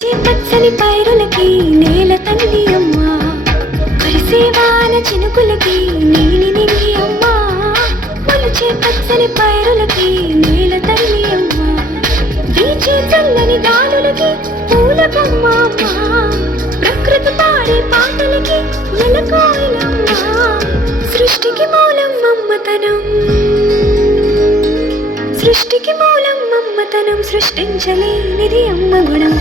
పచ్చని పైరులకి నేల తల్లి అమ్మ, కురిసేవాన చినుకులకి నీలి నింగి అమ్మ. మొలిచే పచ్చని పైరులకి నేల తల్లి అమ్మ, వీచే చల్లని గాలులకి పూల బొమ్మ అమ్మ. ప్రకృతి పాడే పాటలకి వెలకోయిలమ్మ, సృష్టికి మూలం మమ్మతనం, సృష్టికి మూలం మమ్మతనం. సృష్టించలేనిది అమ్మ గుణం.